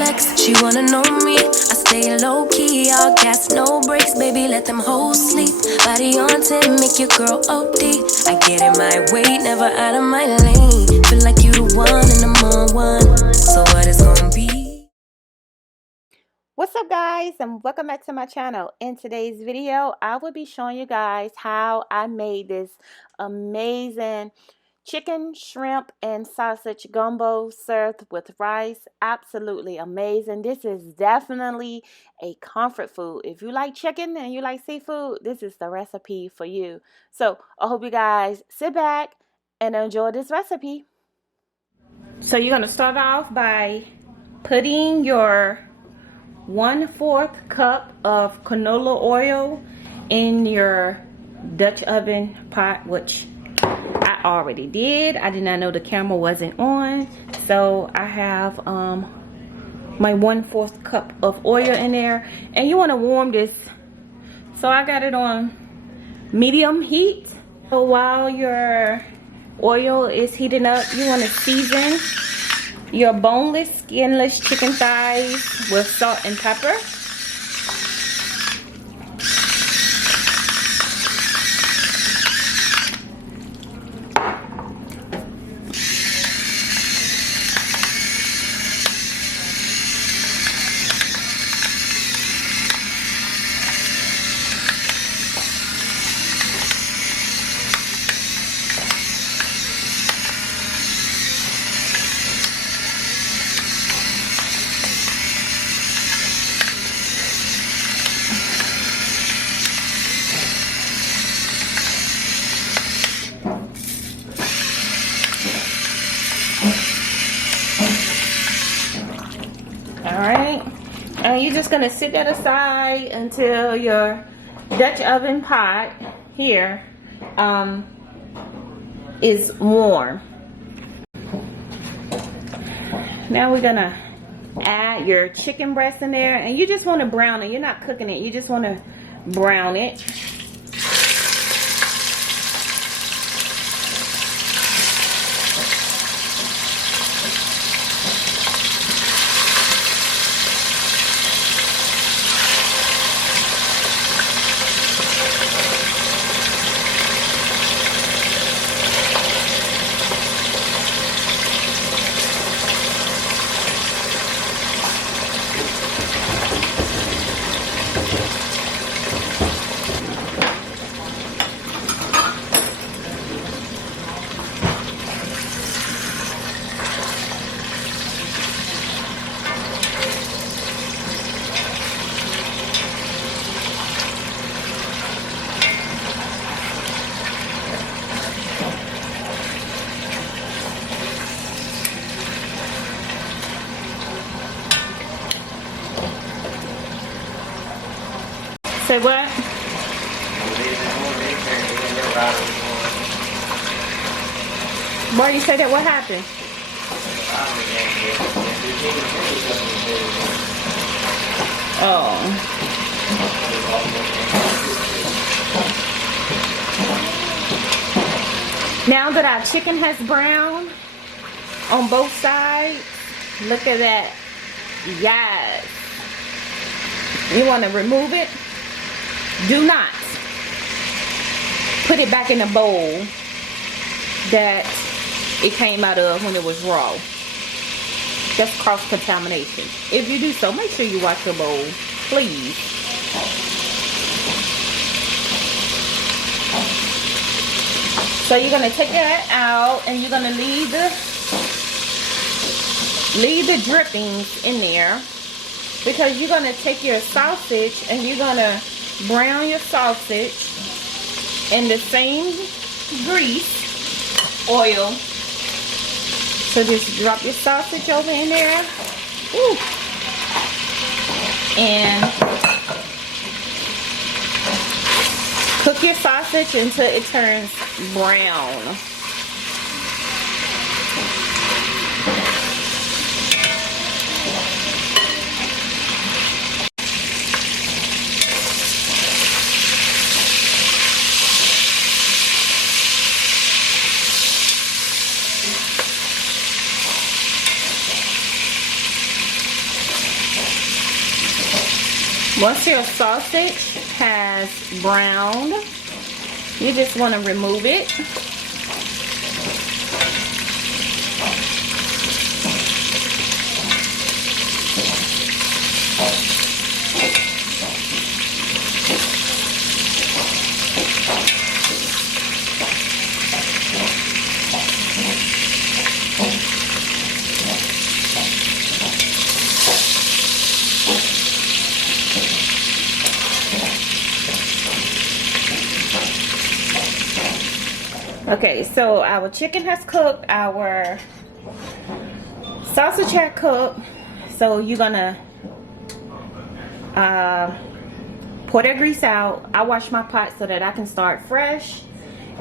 flex, she wanna know me. I stay low key, all gas, no brakes, baby, let them hoes sleep. Body on 10, make your girl OD. I get in my way, never out of my lane. Feel like you the one and I'm on one. So what it's gonna be? What's up, guys, and welcome back to my channel. In today's video, I will be showing you guys how I made this amazing chicken, shrimp, and sausage gumbo served with rice. Absolutely amazing. This is definitely a comfort food. If you like chicken and you like seafood, this is the recipe for you. So I hope you guys sit back and enjoy this recipe. So you're going to start off by putting your 1/4 cup of canola oil in your Dutch oven pot, which I already did. I did not know the camera wasn't on, so I have my 1/4 cup of oil in there, and you want to warm this. So I got it on medium heat. So while your oil is heating up, you want to season your boneless, skinless chicken thighs with salt and pepper. Alright, and you're just going to sit that aside until your Dutch oven pot here is warm. Now we're going to add your chicken breast in there, and you just want to brown it. You're not cooking it, you just want to brown it. Say what? Why you say that? What happened? Oh. Now that our chicken has browned on both sides, look at that. Yes. You want to remove it? Do not put it back in the bowl that it came out of when it was raw. That's cross-contamination. If you do so, make sure you wash your bowl, please. So you're going to take that out, and you're going to leave the drippings in there, because you're going to take your sausage and you're going to brown your sausage in the same grease, oil. So just drop your sausage over in there. Ooh. And cook your sausage until it turns brown. Once your sausage has browned, you just want to remove it. Okay, so our chicken has cooked, our sausage has cooked, so you're gonna pour that grease out. I wash my pot so that I can start fresh.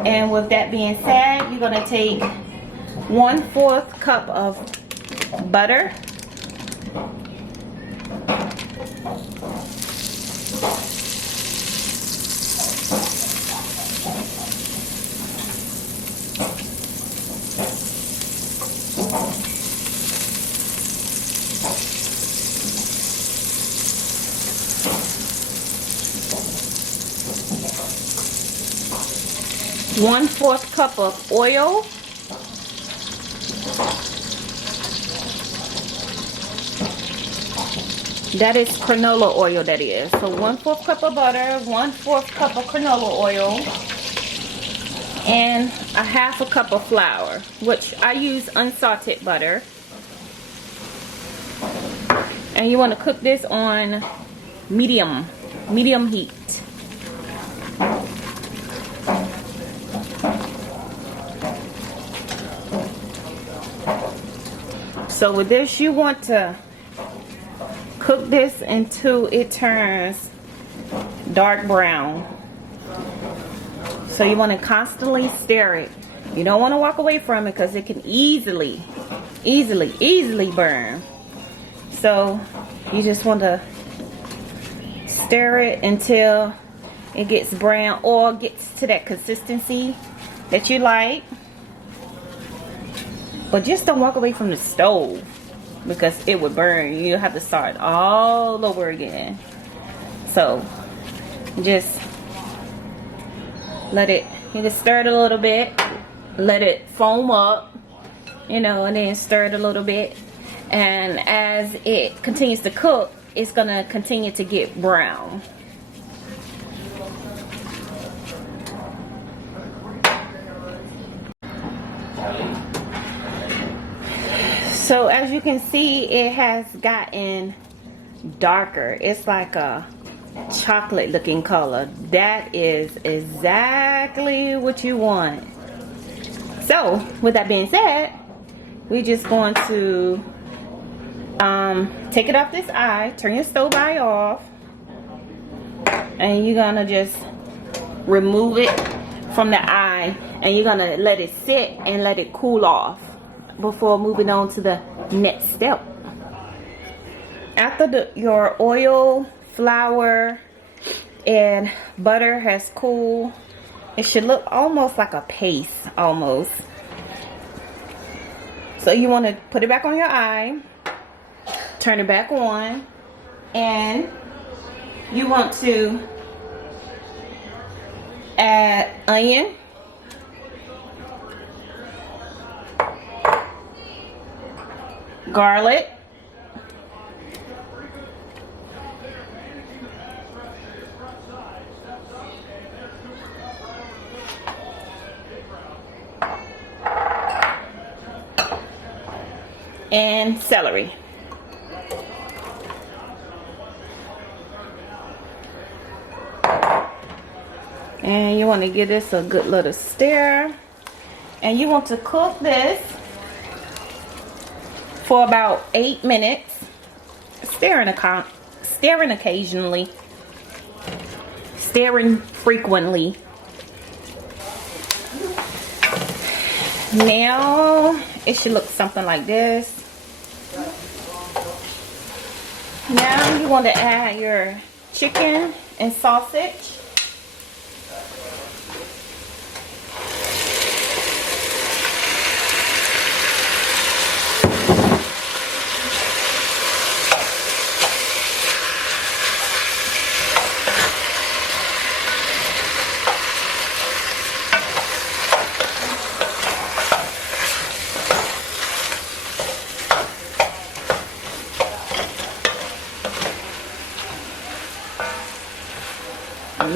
And with that being said, you're gonna take 1/4 cup of butter. One-fourth cup of oil. That is canola oil, that is. So 1/4 cup of butter, 1/4 cup of canola oil, and a 1/2 cup of flour, which I use unsalted butter. And you want to cook this on medium heat. So with this, you want to cook this until it turns dark brown. So you want to constantly stir it. You don't want to walk away from it because it can easily burn. So you just want to stir it until it gets brown or gets to that consistency that you like. But just don't walk away from the stove because it would burn. You'll have to start all over again. So just let it, you can stir it a little bit, let it foam up, you know, and then stir it a little bit. And as it continues to cook, it's gonna continue to get brown. So as you can see, it has gotten darker. It's like a chocolate looking color. That is exactly what you want. So with that being said, we're just going to take it off this eye, turn your stove eye off, and you're gonna just remove it from the eye, and you're gonna let it sit and let it cool off before moving on to the next step. After your oil, flour, and butter has cooled, it should look almost like a paste, almost. So you want to put it back on your eye, turn it back on, and you want to add onion, garlic, and celery. And you want to give this a good little stir, and you want to cook this for about 8 minutes, stirring occasionally, stirring frequently. Now it should look something like this. Now you want to add your chicken and sausage.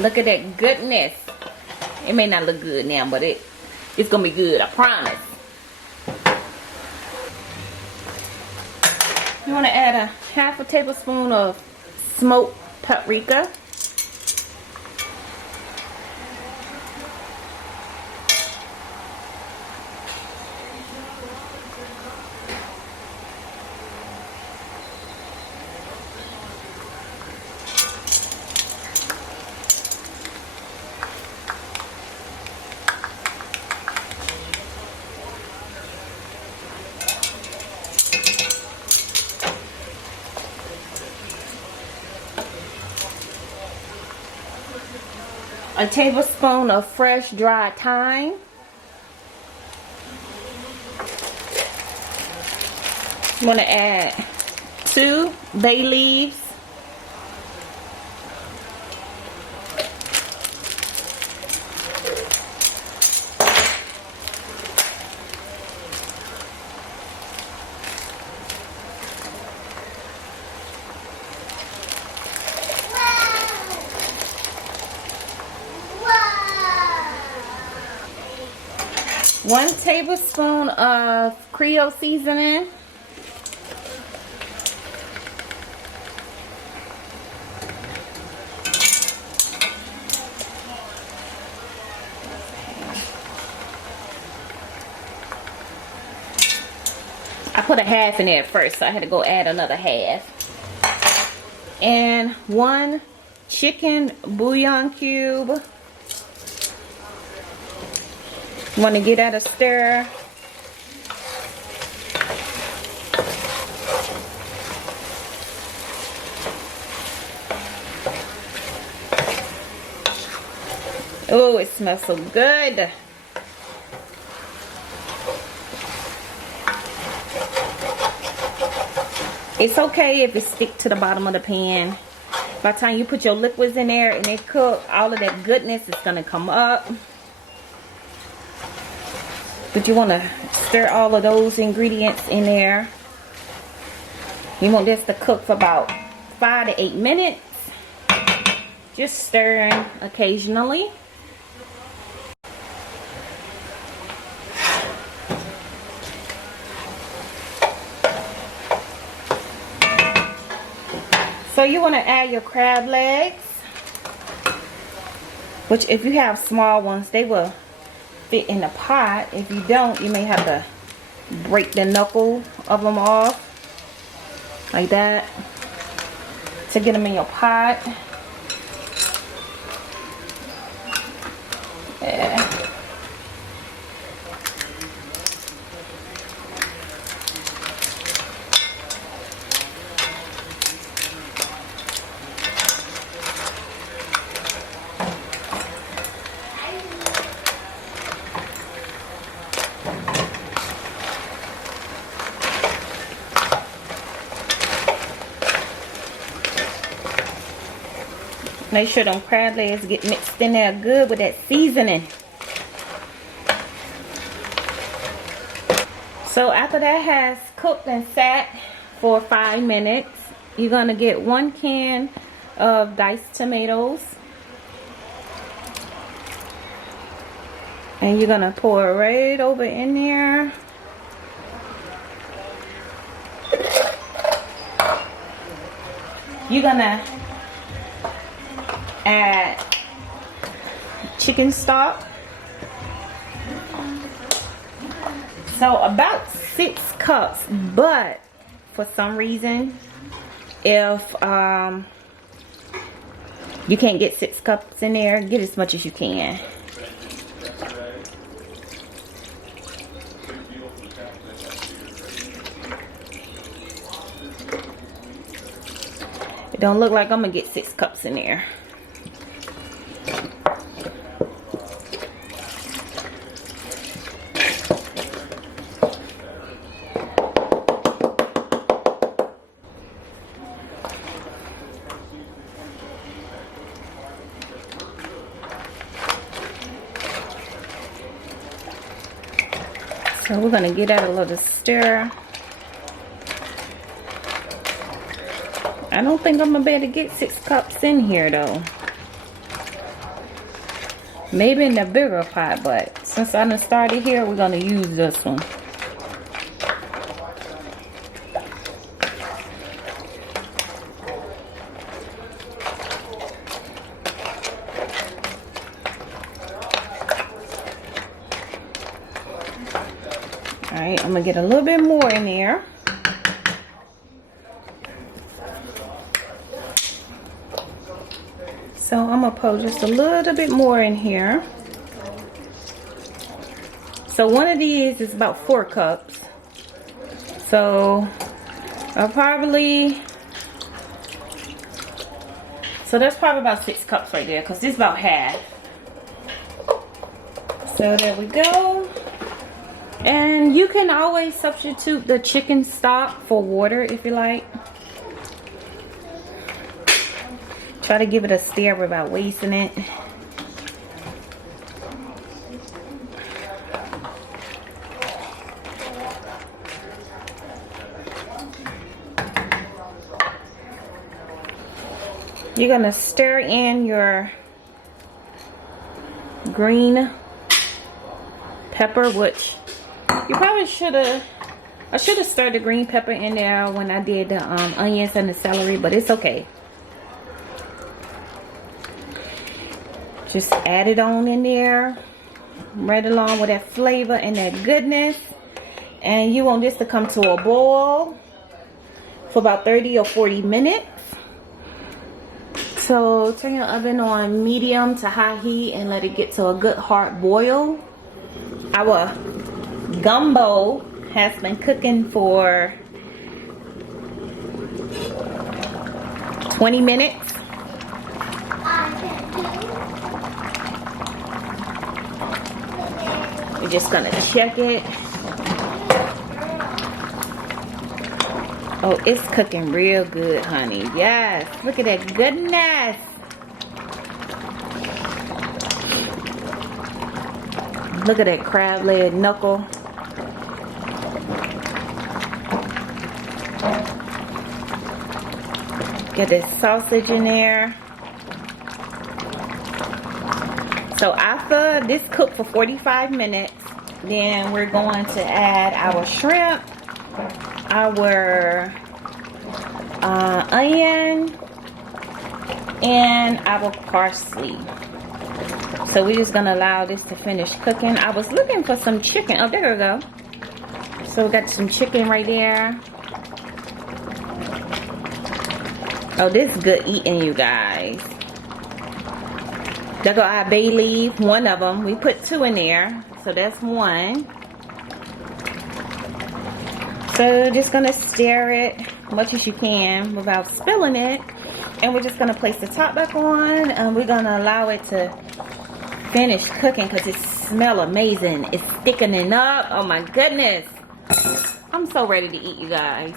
Look at that goodness. It may not look good now, but it's gonna be good, I promise. You want to add a half a tablespoon of smoked paprika. A tablespoon of fresh dried thyme. I'm going to add 2 bay leaves. One tablespoon of Creole seasoning. I put a half in there first, so I had to go add another half. And 1 chicken bouillon cube. Want to get that a stir. Oh, it smells so good. It's okay if it sticks to the bottom of the pan. By the time you put your liquids in there and they cook, all of that goodness is going to come up. But you want to stir all of those ingredients in there. You want this to cook for about 5 to 8 minutes. Just stirring occasionally. So you want to add your crab legs. Which if you have small ones, they will fit in the pot. If you don't, you may have to break the knuckle of them off like that to get them in your pot. Yeah. Make sure them crab legs get mixed in there good with that seasoning. So after that has cooked and sat for 5 minutes, you're going to get 1 can of diced tomatoes. And you're going to pour it right over in there. You're going to add chicken stock. So about 6 cups, but for some reason, if you can't get 6 cups in there, get as much as you can. It don't look like I'm gonna get 6 cups in there. So we're gonna give that a little stir. I don't think I'm gonna be able to get 6 cups in here though. maybe in the bigger pot, but since I done started here, we're gonna use this one. Alright, I'm gonna get a little bit more in there. So I'm gonna pour just a little bit more in here. So one of these is about 4 cups. So I'll probably, so that's probably about 6 cups right there, because this is about half. So there we go. And you can always substitute the chicken stock for water if you like. Try to give it a stir without wasting it. You're gonna stir in your green pepper, which you probably should have. I should have stirred the green pepper in there when I did the onions and the celery, but it's okay. Just add it on in there, right along with that flavor and that goodness. And you want this to come to a boil for about 30 or 40 minutes. So turn your oven on medium to high heat and let it get to a good hard boil. Our gumbo has been cooking for 20 minutes. We're just gonna check it. Oh, it's cooking real good, honey. Yes, look at that goodness. Look at that crab leg knuckle. Get this sausage in there. So after this cooked for 45 minutes, then we're going to add our shrimp, our onion, and our parsley. So we're just gonna allow this to finish cooking. I was looking for some chicken. Oh, there we go. So we got some chicken right there. Oh, this is good eating, you guys. There go our bay leaf, one of them. We put 2 in there, so that's 1. So just gonna stir it much as you can without spilling it. And we're just gonna place the top back on, and we're gonna allow it to finish cooking because it smells amazing. It's thickening up. Oh my goodness. I'm so ready to eat, you guys.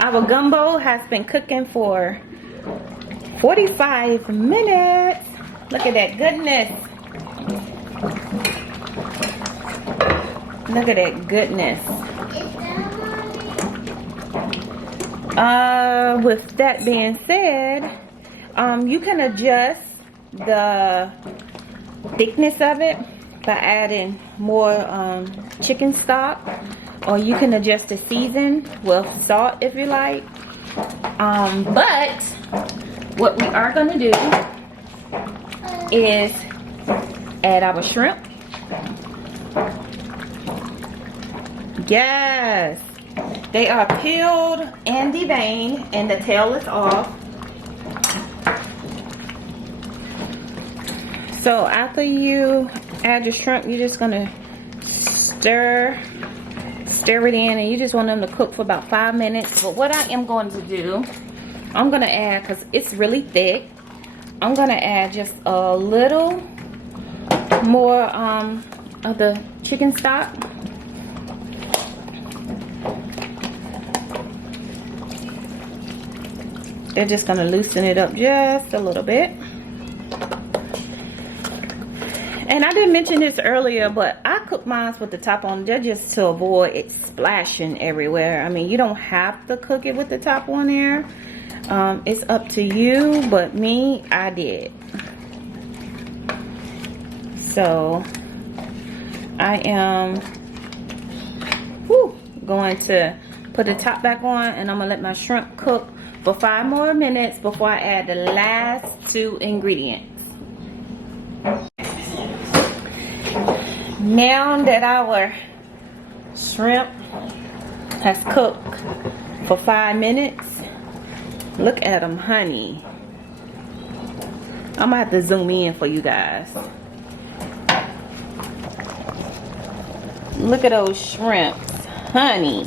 Our gumbo has been cooking for 45 minutes. Look at that goodness. Look at that goodness. With that being said, you can adjust the thickness of it by adding more chicken stock, or you can adjust the season with salt if you like. But what we are going to do is add our shrimp. Yes, they are peeled and deveined, and the tail is off. So after you add your shrimp, you're just gonna stir it in, and you just want them to cook for about 5 minutes. But what I am going to do, I'm gonna add, because it's really thick, I'm gonna add just a little more of the chicken stock. They're just gonna loosen it up just a little bit. And I didn't mention this earlier, but I cook mine with the top on. They're just to avoid it splashing everywhere. I mean, you don't have to cook it with the top on there. It's up to you, but me, I did. So I am going to put the top back on, and I'm gonna let my shrimp cook for 5 more minutes before I add the last 2 ingredients. Now that our shrimp has cooked for 5 minutes, look at them, honey. I'm gonna have to zoom in for you guys. Look at those shrimps, honey.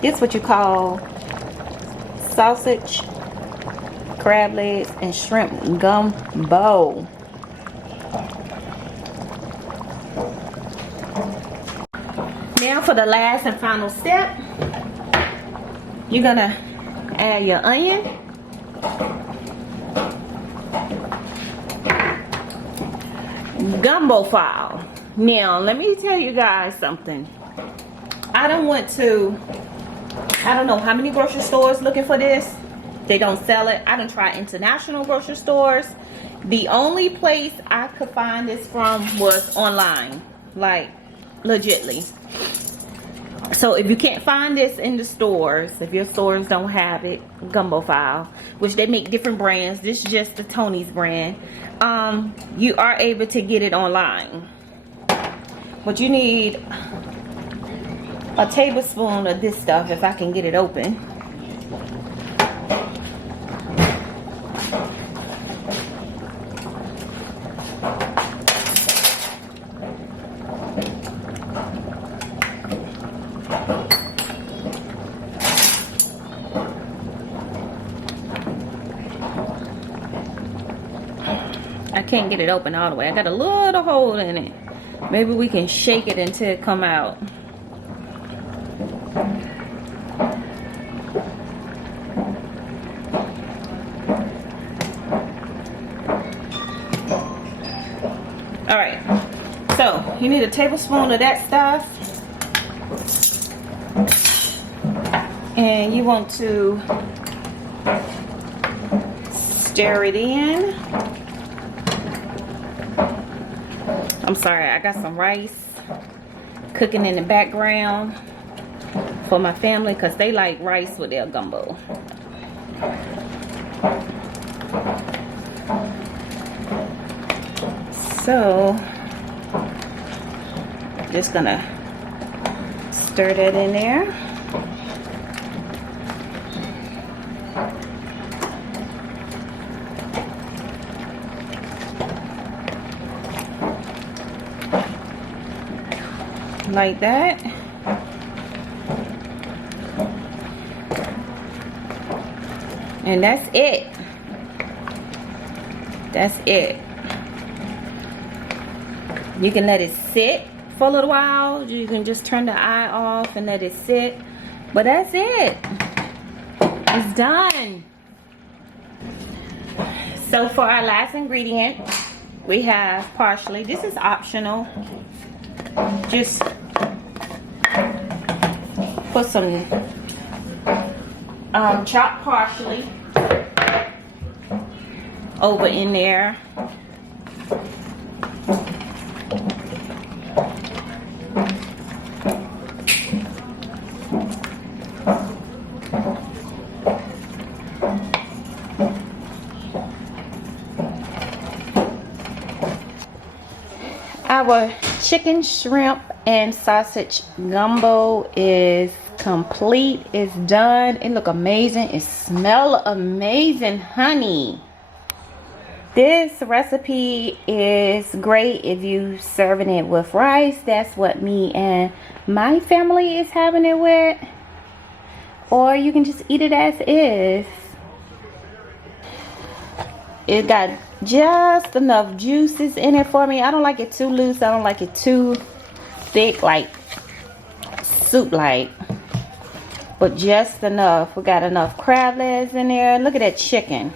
This is what you call sausage, crab legs, and shrimp gumbo. Now for the last and final step, you're gonna add your onion, gumbo file. Now let me tell you guys something. I don't know how many grocery stores looking for this. They don't sell it. I done tried international grocery stores. The only place I could find this from was online, like legitly. So if you can't find this in the stores, if your stores don't have it, gumbo file, which they make different brands, this is just the Tony's brand, you are able to get it online. But you need a tablespoon of this stuff, if I can get it open. I can't get it open all the way. I got a little hole in it. Maybe we can shake it until it come out. All right, so you need a tablespoon of that stuff, and you want to stir it in. I'm sorry, I got some rice cooking in the background for my family because they like rice with their gumbo. So, just gonna stir that in there. Like that. And that's it. That's it. You can let it sit for a little while. You can just turn the eye off and let it sit. But that's it. It's done. So for our last ingredient, we have parsley. This is optional. Just put some chopped parsley over in there. Our chicken, shrimp, and sausage gumbo is complete. It's done. It look amazing. It smell amazing, honey. This recipe is great if you serving it with rice. That's what me and my family is having it with. Or you can just eat it as is. It got just enough juices in it for me. I don't like it too loose. I don't like it too thick, like soup-like. But just enough. We got enough crab legs in there. Look at that chicken.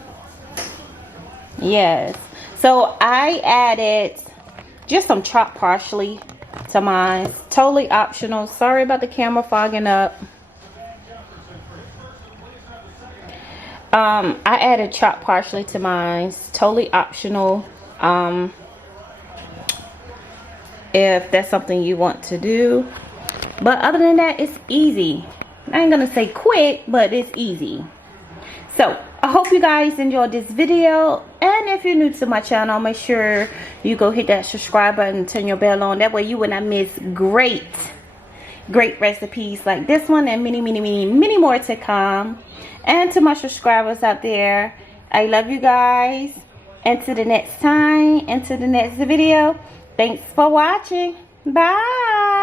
Yes. So I added just some chopped parsley to mine. Totally optional. Sorry about the camera fogging up. I added chopped parsley to mine. It's totally optional. If that's something you want to do. But other than that, it's easy. I ain't gonna say quick, but it's easy. So I hope you guys enjoyed this video, and if you're new to my channel, make sure you go hit that subscribe button and turn your bell on. That way you will not miss great recipes like this one and many more to come. And to my subscribers out there, I love you guys. Until the next time, until the next video, thanks for watching. Bye.